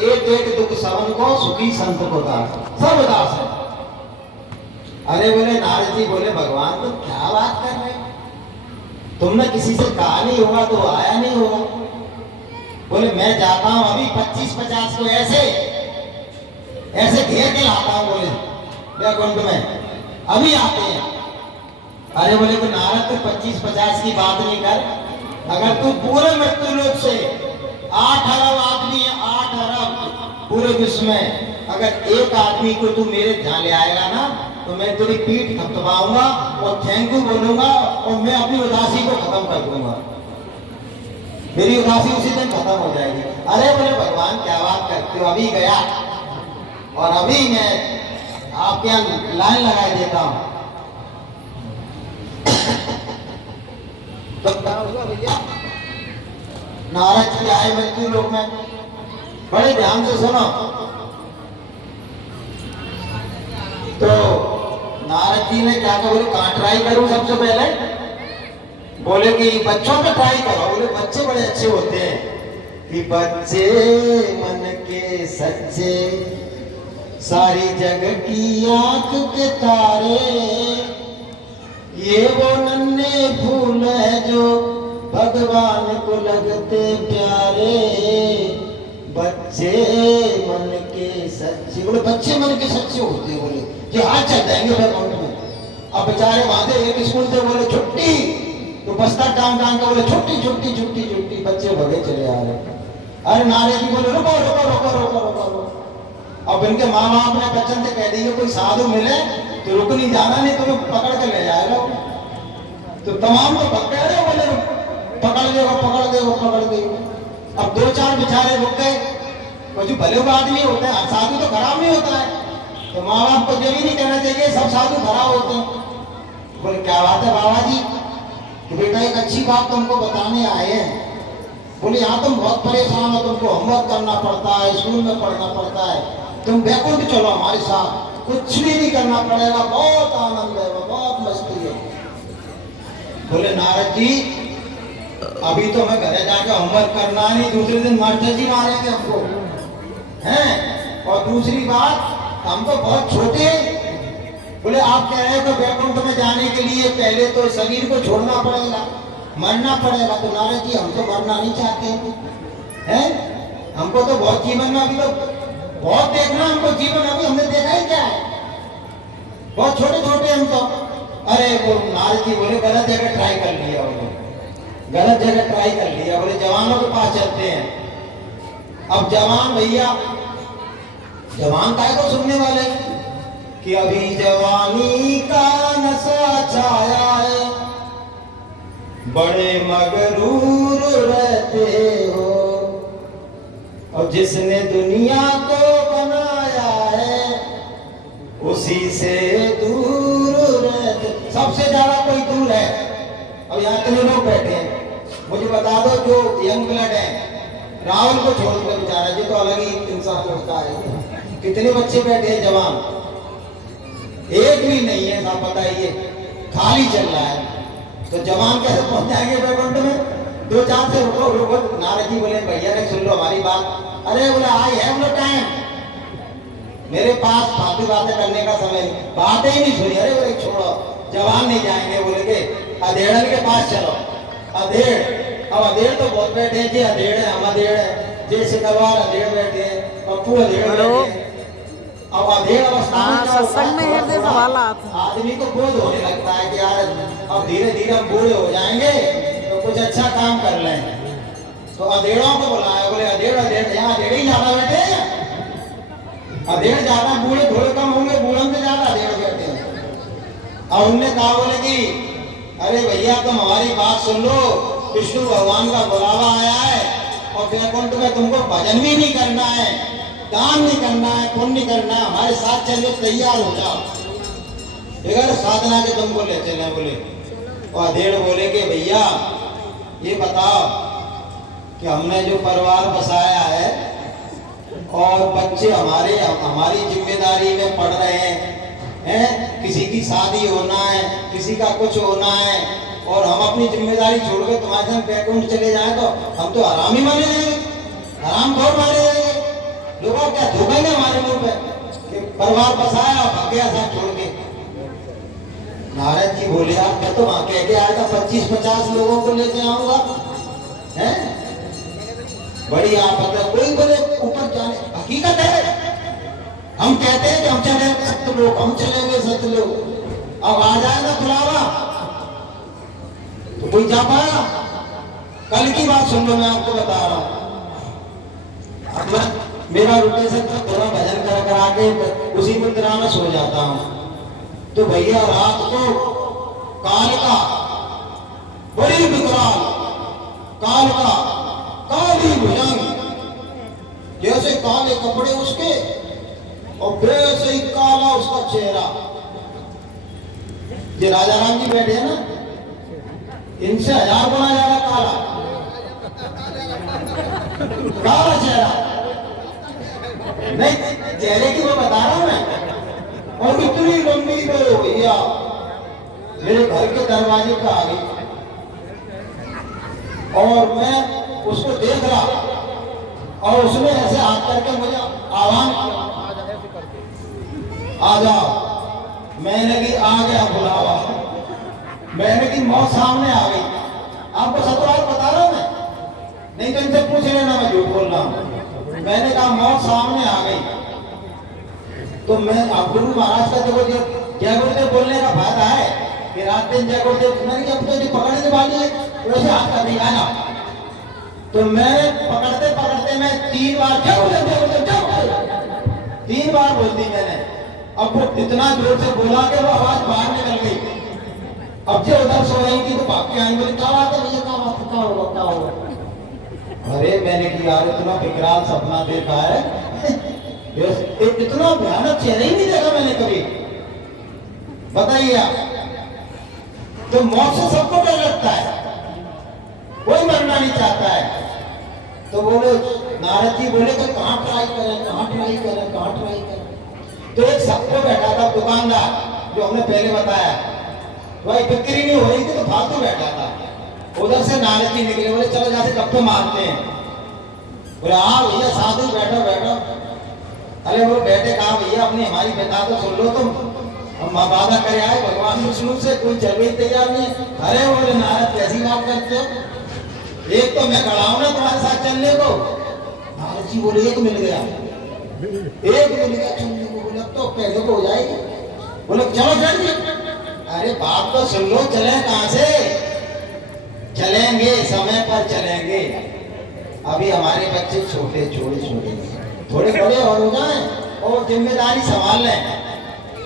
एक एक दुख सवन को सुखी संत को दास, सब दास है। अरे बोले नारद जी, बोले भगवान तुम क्या बात कर रहे हो, तुमने किसी से कहा नहीं होगा तो आया नहीं होगा। बोले मैं जाता हूं अभी 25-50 को ऐसे ऐसे घेर के लाता हूं, बोले वैकुंठ में अभी आते हैं। अरे बोले तो नारद, तू 25-50 की बात नहीं कर, अगर तू पूरे मृत्यु लोक से 8 अरब आदमी, 8 अरब पूरे विश्व में अगर एक आदमी को तू मेरे ध्यान ले आएगा ना, तो मैं तेरी पीठ थपथपाऊंगा और थैंक यू बोलूंगा और मैं अपनी उदासी को खत्म कर दूंगा, मेरी उदासी उसी दिन खत्म हो जाएगी। अरे बोले भगवान क्या बात करते हो, अभी गया और अभी मैं आपके यहाँ लाइन लगा देता हूं। तो क्या हुआ भैया, नारद जी आए मृत्यु लोक में, बड़े ध्यान से सुनो। तो नारद जी ने क्या कहा, बोले कहां ट्राई करूं सबसे पहले, बोले कि बच्चों पे ट्राई करो। बोले बच्चे बड़े अच्छे होते हैं कि बच्चे मन के सच्चे, सारी जग की आंख के तारे, ये वो नन्हे फूल है जो भगवान को लगते प्यारे, बच्चे मन के सच्चे। बोले बच्चे मन के सच्चे होते हैं, बोले कि आज चल जाएंगे वैकुंठ में। अब बेचारे वहां से एक स्कूल से बोले छुट्टी, तो बस्ता टांग टांग का बोले छुट्टी छुट्टी छुट्टी छुट्टी, बच्चे भगे चले आ रहे। अरे नारद जी बोले रुको रुको रुको रुको रुको रुको। अब इनके माँ बाप ने बच्चन से कह दिया कोई साधु मिले तो रुक नहीं जाना, नहीं तुम्हें पकड़ के ले जाएगा। तो तमाम तो भग गए, बोले पकड़ देगा पकड़ देगा पकड़ देगा। अब 2-4 बेचारे रुक गए, कुछ भले आदमी होते हैं, साधु तो खराब नहीं होता है, तो माँ बाप को ये भी नहीं कहना चाहिए सब साधु खराब होते हैं। बोले क्या बात है बाबा जी, कि बेटा एक अच्छी बात तुमको बताने आए हैं। बोले यहाँ तुम बहुत परेशान हो, तुमको होमवर्क करना पड़ता है, स्कूल में पढ़ना पड़ता है, तुम वैकुंठ चलो हमारे साथ, कुछ भी नहीं करना पड़ेगा, बहुत आनंद है, बहुत मस्ती है। बोले नारद जी अभी तो मैं घरे जाके होमवर्क करना नहीं, दूसरे दिन मास्टर जी मारेंगे हमको हैं, और दूसरी बात हम तो बहुत छोटे हैं। बोले आप कह रहे हो कि वैकुंठ में जाने के लिए पहले तो शरीर को छोड़ना पड़ेगा, मरना पड़ेगा। तो नारद जी हम तो मरना नहीं चाहते हैं, हमको तो बहुत जीवन में अभी तो बहुत देखना, हमको जीवन अभी हमने देखा ही क्या है, बहुत छोटे छोटे हम तो। अरे वो नारद जी बोले गलत जगह ट्राई कर लिया, बोले गलत जगह ट्राई कर लिया। बोले जवानों के पास चलते हैं। अब जवान भैया, जवान काय को सुनने वाले कि अभी जवानी का नशा छाया है, बड़े मगरूर रहते हो, और जिसने दुनिया को बनाया है उसी से दूर रहते। सबसे ज्यादा कोई दूर है, और यहाँ इतने लोग बैठे हैं, मुझे बता दो जो यंग ब्लड है, राहुल को छोड़कर बेचारा जी तो अलग ही इंसान होता है, कितने बच्चे बैठे हैं जवान, एक भी नहीं है, आप बताइए खाली चल रहा है। तो जवान कैसे पहुंच जाएंगे वैकुंठ में? 2-4 से रुको रुको। नारद जी बोले भैया ने सुन लो हमारी बात। अरे बोले आई हैव नो टाइम, मेरे पास फालतू बातें करने का समय नहीं, बातें ही नहीं सुनी। अरे बोले छोड़ो, जवान नहीं जाएंगे, बोले के अधेड़न के पास चलो। अधेड़, अब अधेड़ तो बहुत बैठे हैं जी, अधेड़ है, हम अधेड़ है, जैसे करवार अधेड़ बैठे हैं, पप्पू अधेड़ बैठे हैं। अब अधेड़ अवस्था आदमी को बोध होने लगता है कि यार अब धीरे धीरे हम बूढ़े हो जाएंगे तो कुछ अच्छा काम कर लेंगे। तो अधेड़ों को बुलाया, बोले अधेड़ अधेड़, यहाँ अधेड़ ही ज्यादा बैठे हैं, अधेड़ ज्यादा, बूढ़े थोड़े कम होंगे, बूढ़ों से ज्यादा अधेड़ बैठे हैं। और उनने कहा बोले कि अरे भैया तुम हमारी बात सुन लो, विष्णु भगवान का बुलावा आया है और वैकुंठ में तुमको भजन भी नहीं करना है, दान नहीं करना है, पुण्य नहीं करना है, हमारे साथ चलो, तैयार हो जाओ, बगैर साधना के तुमको ले चले। बोले और अधेड़ बोले कि भैया ये बताओ कि हमने जो परिवार बसाया है और बच्चे हमारी जिम्मेदारी में पड़ रहे हैं, किसी की शादी होना है, किसी का कुछ होना है, और हम अपनी जिम्मेदारी छोड़कर तुम्हारे साथ वैकुंठ चले जाए तो हम तो हरामी माने जाएंगे, हराम खोर माने जाएंगे। लोग क्या थूकेंगे हमारे मुंह पे कि परिवार बसाया भाग गया सब छोड़ के। नारद जी बोले यार मैं तो वहां कह के आया था 25-50 लोगों को लेके आऊंगा, हैं? बड़ी आफत है। कोई बोले ऊपर जाने, हकीकत है हम कहते हैं कि हम चले सत्यलोक, हम चलेंगे सत्यलोक, अब आ जाएगा बुलावा तो कोई जा पाया? कल की बात सुन लो, मैं आपको बता रहा हूं। अब मैं मेरा रोटेशन तो थोड़ा भजन कर कर आके उसी मुद्रा में सो जाता हूं। तो भैया रात को काल का बड़ी विकराल काल का काली भुजंग, जैसे काले कपड़े उसके और वैसे ही काला उसका चेहरा। ये राजा राम जी बैठे हैं ना, इनसे 1000 गुना ज्यादा काला काला चेहरा। नहीं चेहरे की मैं बता रहा हूं मैं। और इतनी लंबी तो भैया मेरे घर के दरवाजे पे आ गई और मैं उसको देख रहा और उसने ऐसे हाथ करके मुझे आह्वान किया, आ जाओ। मैंने की आ गया बुलावा, मैंने की मौत सामने आ गई। आपको सच बात बता रहा हूं मैं, नहीं तो इनसे पूछ लेना मैं झूठ बोल रहा हूं। मैंने कहा मौत सामने आ गई। तो मैं अब गुरु महाराज का देखो जय गुरुदेव बोलने का फायदा है कि रात दिन जय गुरुदेव, मैंने अब तो पकड़ने वाली है वैसे हाथ कर दिया ना। तो मैं पकड़ते पकड़ते मैं 3 बार जय गुरुदेव जय गुरुदेव जय गुरुदेव 3 बार बोल दी मैंने। अब वो इतना जोर से बोला कि वो आवाज बाहर निकल गई। अब जो उधर सो रही थी तो भाग के आई, बोली क्या बात है भैया, क्या बात है, क्या होगा क्या होगा? अरे मैंने कि यार इतना विकराल सपना देखा है, इतना भयानक चेहरा ही नहीं देखा मैंने कभी। बताइए आप। तो मौत से सबको डर लगता है, कोई मरना नहीं चाहता है। तो बोले नारद जी बोले कि कहाँ ट्राई करें, कहाँ ट्राई करें, कहाँ ट्राई करें। तो एक सबको बैठा था दुकानदार, जो हमने पहले बताया, भाई बिक्री नहीं हो रही थी तो फालतू बैठा था। उधर से नारद जी निकले, बोले चलो जाके गप्पे मारते हैं। बोले हाँ भैया साथ ही बैठो बैठो। अरे वो बैठे कहा भैया अपनी हमारी बता तो सुन लो तुम, हम वादा करे आए भगवान विष्णु से, कोई चल ही तैयार नहीं। अरे बोले नारद कैसी बात करते हो, एक तो मैं खड़ा हूं ना तुम्हारे साथ चलने को। नारद जी बोले एक मिल गया, एक मिल गया चलने को। बोले अब तो पहले को हो जाएगी। बोले चलो चलिए। अरे बात तो सुन लो, चले कहां से चलेंगे, समय पर चलेंगे। अभी हमारे बच्चे छोटे छोटे छोटे थोड़े बड़े और हो जाएं और जिम्मेदारी संभाल लें,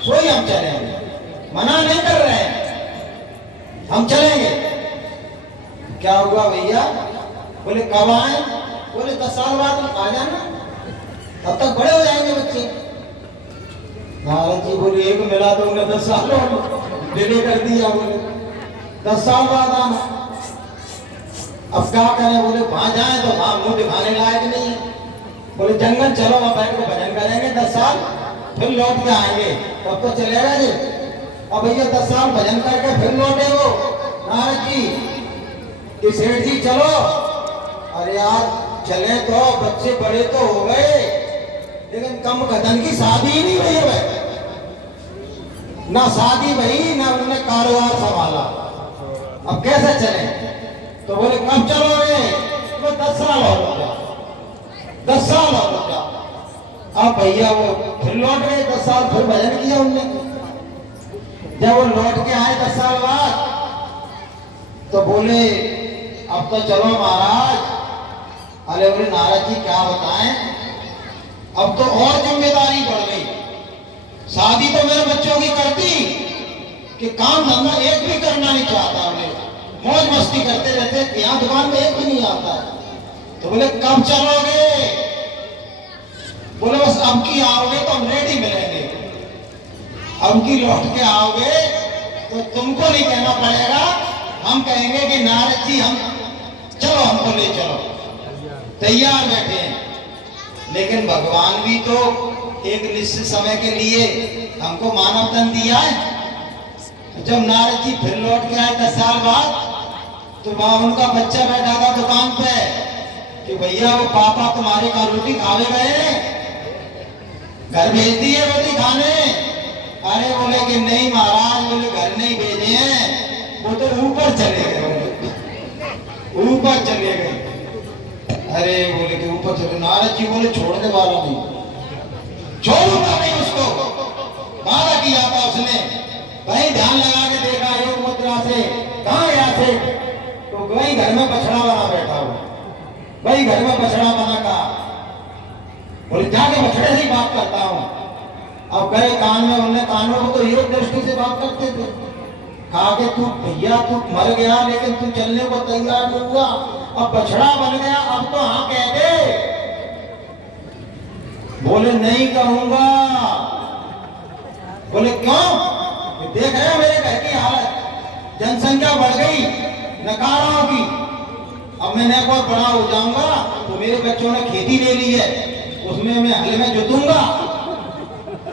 सोई हम चलेंगे। मना नहीं कर रहे हैं, हम चलेंगे। क्या हुआ भैया? बोले कब आए? बोले 10 साल बाद आ जाना, तब तक बड़े हो जाएंगे बच्चे। नारद जी बोले एक मिला दूंगा 10 साल डिले कर दिया। बोले 10 साल बाद आना। अब क्या करें? बोले वहां जाए तो वहां मुंह दिखाने लायक नहीं है। बोले जंगल चलो, वहां बैठ के भजन करेंगे 10 साल, फिर लौट के आएंगे, तब तो चलेगा जी। अब भैया 10 साल भजन करके फिर लौटे वो नारद जी कि सेठ जी चलो। अरे यार चले तो, बच्चे बड़े तो हो गए, लेकिन कम गदन की शादी ही नहीं हुई है, ना शादी भई ना उन्होंने कारोबार संभाला। अब कैसे चले? तो बोले कब चलोगे? तो 10 साल और रुक जाओ, 10 साल और रुक जाओ। अब भैया वो फिर लौट गए 10 साल, फिर भजन किया उनने। जब वो लौट के आए 10 साल बाद तो बोले अब तो चलो महाराज। अरे बोले नारद जी क्या बताएं, अब तो और जिम्मेदारी बढ़ गई। शादी तो मेरे बच्चों की करती कि काम धंधा एक भी करना नहीं चाहता, उन्हें मौज मस्ती करते रहते, यहाँ दुकान में एक भी नहीं आता। तो बोले कब चलोगे? बोले बस अब की आओगे तो हम रेडी मिलेंगे, अब की लौट के आओगे तो तुमको नहीं कहना पड़ेगा, हम कहेंगे कि नारद जी हम चलो, हमको ले चलो, तैयार बैठे हैं। लेकिन भगवान भी तो एक निश्चित समय के लिए हमको मानव तन दिया है। जब नारद जी फिर लौट के आए 10 साल बाद, तो वहां उनका बच्चा बैठा था दुकान पे कि भैया वो पापा तुम्हारे का रोटी खावे गए, घर भेज दिए रोटी खाने। अरे बोले कि नहीं महाराज, बोले घर नहीं भेजे हैं, वो तो ऊपर चले गए, ऊपर चले गए। अरे बोले कि ऊपर चले। नारद जी बोले छोड़ने वाला नहीं, छोड़ूंगा नहीं उसको। वादा किया था उसने, कहीं ध्यान लगा के देखा योग मुद्रा से कहाँ गया से, तो वही घर में बछड़ा बना बैठा हुआ, वही घर में बछड़ा बना का। बोले जाके बछड़े से ही बात करता हूँ। अब गए कान में, उनने कान में, वो तो योग दृष्टि से बात करते थे। कहा कि तू भैया तू मर गया लेकिन तू चलने को तैयार नहीं हुआ, अब बछड़ा बन गया, अब तो हाँ कह दे। बोले नहीं कहूंगा। बोले क्यों? देख रहे हो मेरे घर की हालत, जनसंख्या बढ़ गई नकाराओं की, अब मैं एक और बड़ा हो जाऊंगा तो मेरे बच्चों ने खेती ले ली है, उसमें मैं हल में जुतूंगा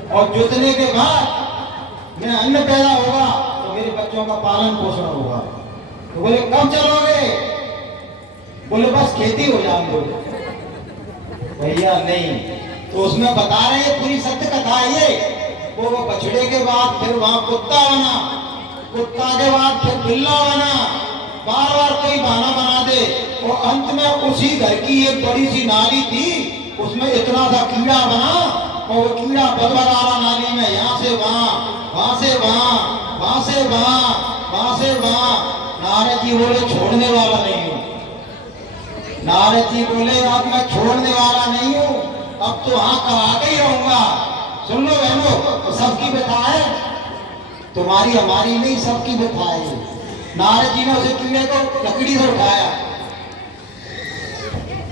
और जुतने के बाद मैं अन्न पैदा होगा तो मेरे बच्चों का पालन पोषण होगा। तो बोले कब चलोगे? बोले बस खेती हो जाऊंगे। भैया नहीं, तो उसमें बता रहे हैं पूरी सत्य कथा है ये। वो बछड़े के बाद फिर वहां कुत्ता बना, कुत्ता के बाद फिर बिल्ला बना, बार बार कोई बहाना बना दे, और अंत में उसी घर की एक बड़ी सी नाली थी, उसमें इतना सा कीड़ा बना, और वो कीड़ा बदबदारा नाली में यहाँ से वहां, वहां से वहां, वहां से वहां, वहां से वहां। नारद जी बोले छोड़ने वाला नहीं हूं। नारद जी बोले अब मैं छोड़ने वाला नहीं हूं, अब तो हाँ करा के ही रहूंगा। सुन लो बहनों, सबकी व्यथा है, तुम्हारी हमारी नहीं, सबकी व्यथा है। नारद जी ने उसे कीड़े को लकड़ी से उठाया,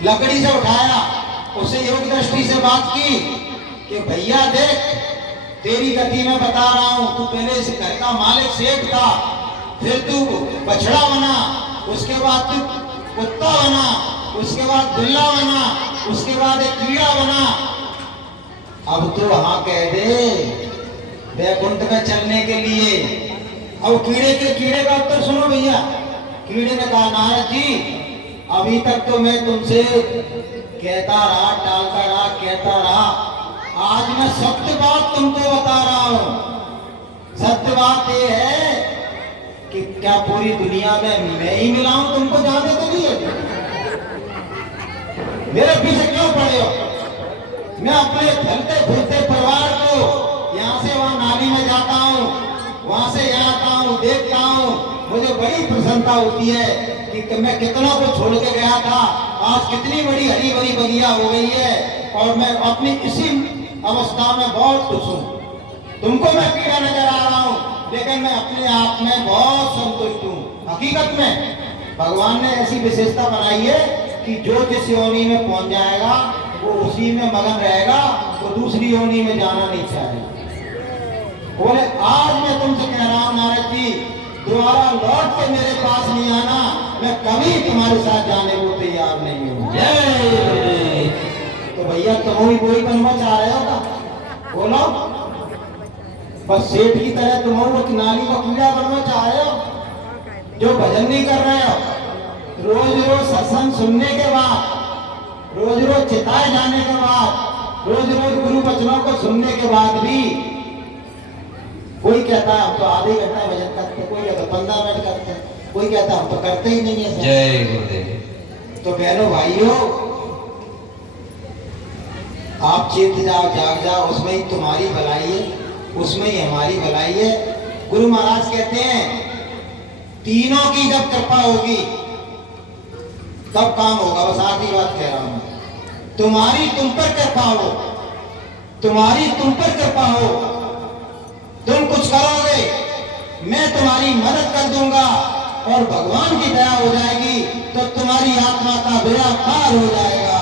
लकड़ी से उठाया, उससे योग दृष्टि से बात की कि भैया देख तेरी गति में बता रहा हूं, तू पहले इस घर का मालिक सेठ था, फिर तू बछड़ा बना, उसके बाद तू कुत्ता बना, उसके बाद बिल्ला बना, उसके बाद एक कीड़ा बना, अब तो हाँ कह दे वैकुंठ में चलने के लिए। अब कीड़े का उत्तर सुनो भैया। कीड़े ने कहा नारद जी अभी तक तो मैं तुमसे कहता रहा, टालता रहा, कहता रहा, आज मैं सत्य बात तुमको बता रहा हूं। सत्य बात ये है कि क्या पूरी दुनिया में मैं ही मिला हूं तुमको जाने के लिए? मेरे पीछे क्यों पड़े हो? मैं अपने फलते फूलते परिवार को यहाँ से वहां नाली में जाता हूँ, वहां से यहाँ आता हूँ, देखता हूँ, मुझे बड़ी प्रसन्नता होती है कि मैं कितना को छोड़ के गया था, आज कितनी बड़ी हरी भरी बगिया हो गई है, और मैं अपनी इसी अवस्था में बहुत खुश हूँ। तुमको मैं कीड़ा नजर आ रहा हूँ, लेकिन मैं अपने आप में बहुत संतुष्ट हूँ। हकीकत में भगवान ने ऐसी विशेषता बनाई है कि जो जिस योनि में पहुंच जाएगा वो उसी में मगन रहेगा, वो दूसरी योनि में जाना नहीं चाहेगा। बोले आज मैं तुमसे कह रहा हूं नारद जी, दोबारा लौट के मेरे पास नहीं आना, मैं कभी तुम्हारे साथ जाने को तैयार नहीं हूं। जय। तो भैया तुम ही वही बनना चाह रहे हो का? बोलो, बस सेठ की तरह तुम नाली का कीड़ा बनना चाह रहे हो, जो भजन नहीं कर रहे हो। रोज रोज सत्संग सुनने के बाद, रोज रोज चिताए जाने के बाद, रोज रोज गुरु वचनों को सुनने के बाद भी कोई कहता है हम तो आधे घंटा भजन करते, कोई कहता 15 मिनट करते, कोई कहता हम तो करते ही नहीं है। जय गुरुदेव। तो बहनों भाइयों, आप चेत जाओ, जाग जाओ, उसमें ही तुम्हारी भलाई है, उसमें ही हमारी भलाई है। गुरु महाराज कहते हैं तीनों की जब कृपा होगी तब काम होगा। बस आखिरी बात कह रहा हूं, तुम्हारी तुम पर कृपा हो, तुम्हारी तुम पर कृपा हो, तुम कुछ करोगे मैं तुम्हारी मदद कर दूंगा, और भगवान की दया हो जाएगी तो तुम्हारी आत्मा का बेड़ा पार हो जाएगा।